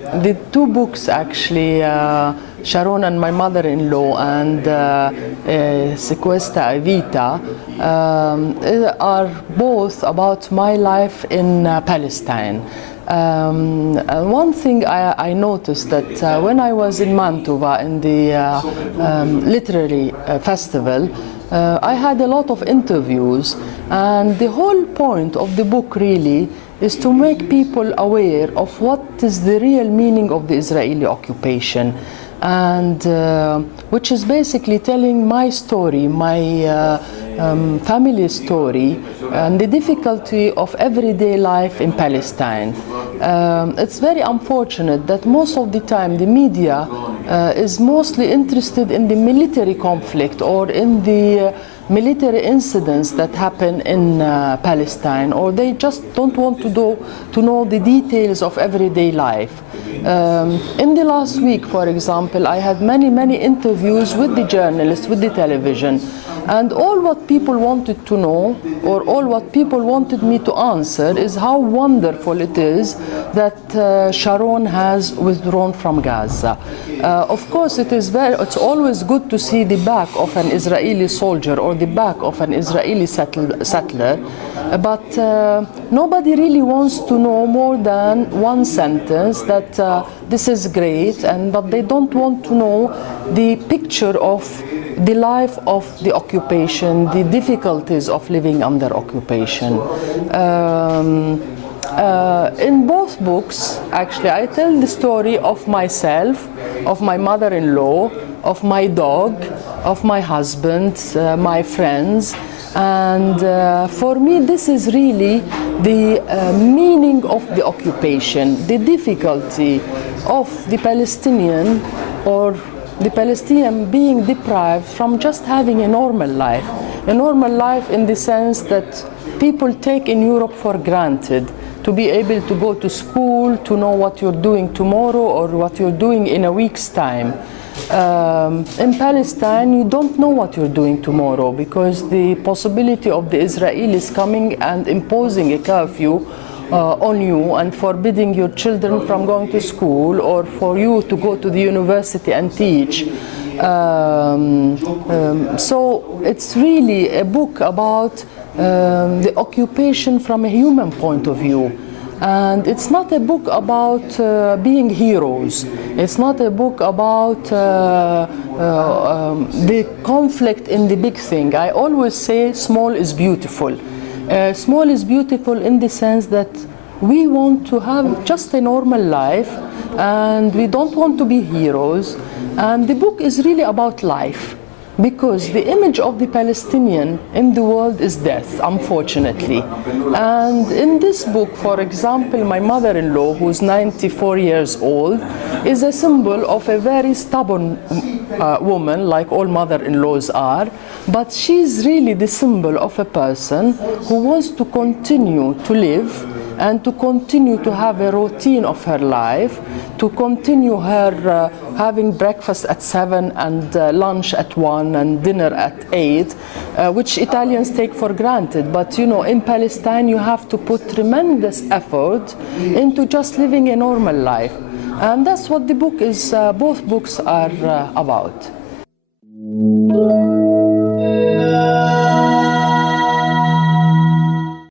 The two books actually, Sharon and my mother-in-law and questa, vita, are both about my life in Palestine. One thing I noticed that when I was in Mantova in the literary festival, I had a lot of interviews, and the whole point of the book really is to make people aware of what is the real meaning of the Israeli occupation, and which is basically telling my story, my family story, and the difficulty of everyday life in Palestine. It's very unfortunate that most of the time the media is mostly interested in the military conflict or in the military incidents that happen in Palestine, or they just don't want to know the details of everyday life. In the last week, for example, I had many interviews with the journalists, with the television, and all what people wanted to know, or all what people wanted me to answer, is how wonderful it is that Sharon has withdrawn from Gaza. Of course, it's always good to see the back of an Israeli soldier or the back of an Israeli settler, but nobody really wants to know more than one sentence that this is great, but they don't want to know the picture of the life of the occupation, the difficulties of living under occupation. In both books, actually, I tell the story of myself, of my mother-in-law, of my dog, of my husband, my friends, and for me this is really the meaning of the occupation, the difficulty of the Palestinian, or the Palestinian being deprived from just having a normal life in the sense that people take in Europe for granted, to be able to go to school, to know what you're doing tomorrow or what you're doing in a week's time. In Palestine, you don't know what you're doing tomorrow, because the possibility of the Israelis coming and imposing a curfew on you and forbidding your children from going to school, or for you to go to the university and teach. So it's really a book about the occupation from a human point of view. And it's not a book about being heroes. It's not a book about the conflict in the big thing. I always say small is beautiful. Small is beautiful in the sense that we want to have just a normal life, and we don't want to be heroes. And the book is really about life, because the image of the Palestinian in the world is death, unfortunately. And in this book, for example, my mother-in-law, who's 94 years old, is a symbol of a very stubborn woman, like all mother-in-laws are, but she's really the symbol of a person who wants to continue to live and to continue to have a routine of her life, to continue her having breakfast at 7 and lunch at 1 and dinner at 8, which Italians take for granted. But you know, in Palestine you have to put tremendous effort into just living a normal life. And that's what the book is, both books are about.